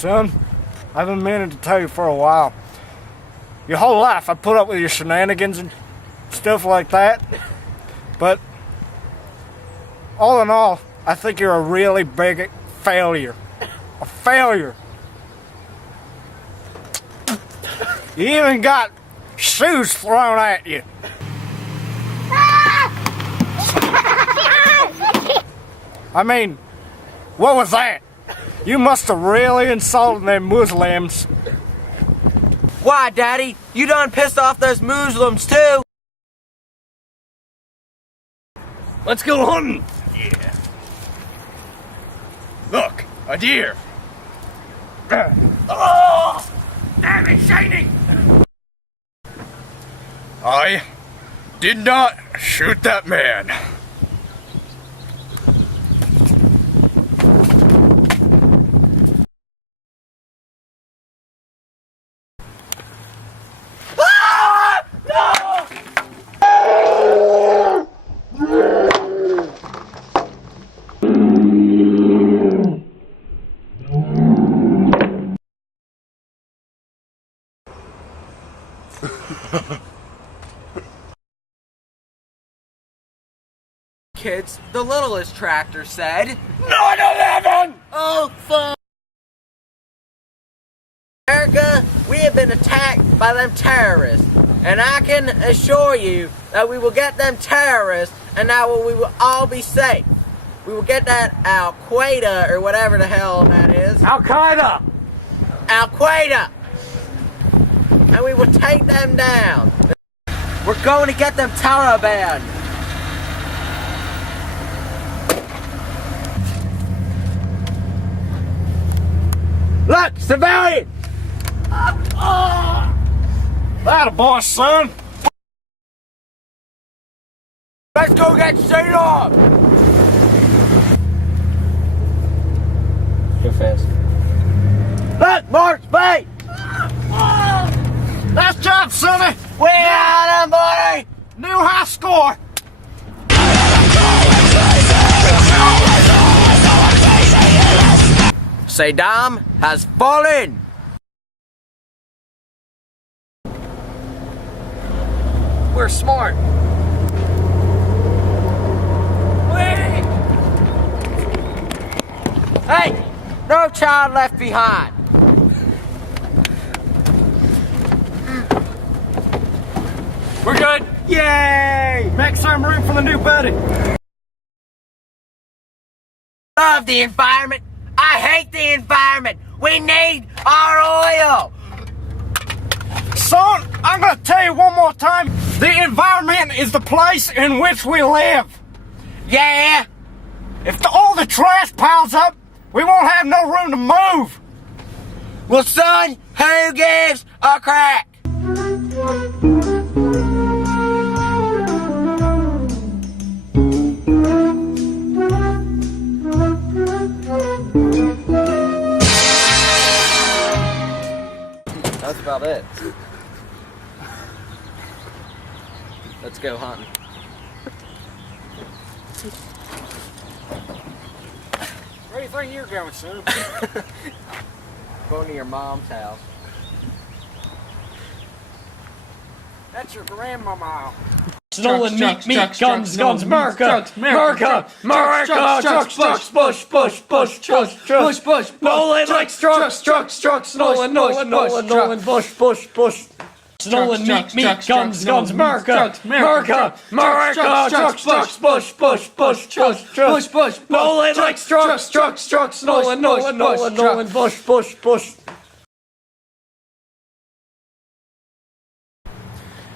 Son, I've been meaning to tell you for a while. Your whole life I put up with your shenanigans and stuff like that. But all in all, I think you're a really big failure. A failure. You even got shoes thrown at you. I mean, what was that? You must have really insulted them Muslims. Why, Daddy? You done pissed off those Muslims too? Let's go hunting. Yeah. Look, a deer. Oh! Damn it, shining! I did not shoot that man. Kids, the littlest tractor said 9/11! Oh, fuck! America, we have been attacked by them terrorists, and I can assure you that we will get them terrorists, and now we will all be safe. We will get that Al-Qaeda, or whatever the hell that is. Al-Qaeda! Al-Qaeda! And we will take them down. We're going to get them Taliban. Look, civilian! That'a boy, son! Let's go get shit off! Go fast. Look, Mark, speed! Nice job, sonny! We got him, buddy! New high score! Saddam has fallen! We're smart. Wait! Hey! No child left behind! We're good! Yay! Make some room for the new buddy! Love the environment! I hate the environment! We need our oil! Son, I'm gonna tell you one more time, the environment is the place in which we live. Yeah! If all the trash piles up, we won't have no room to move. Well, son, who gives a crap? That's about it. Let's go hunting. Where do you think you're going, son? Going to your mom's house. That's your grandmama. Nolan, meat, guns, America, trucks, push. Nolan likes trucks, Nolan, push. Nolan, meat, guns, America, trucks, push. Nolan likes trucks, Nolan, push.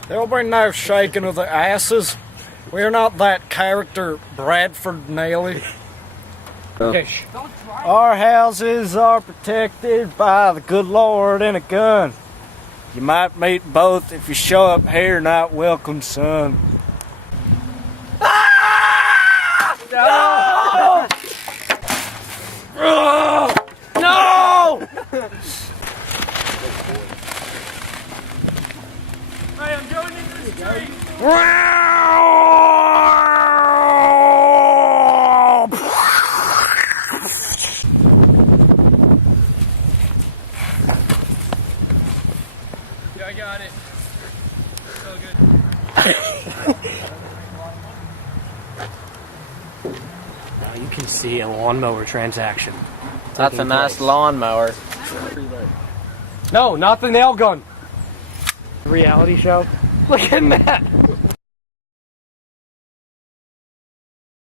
There will be no shaking of the asses. We are not that character Bradford Naily. Our houses are protected by the good Lord and a gun. You might meet both if you show up here, not welcome, son. No! No! Hey, I'm going into the street. Yeah, I got it. So good. Now you can see a lawnmower transaction. That's a nice lawnmower. No, not the nail gun. Reality show. Look at that.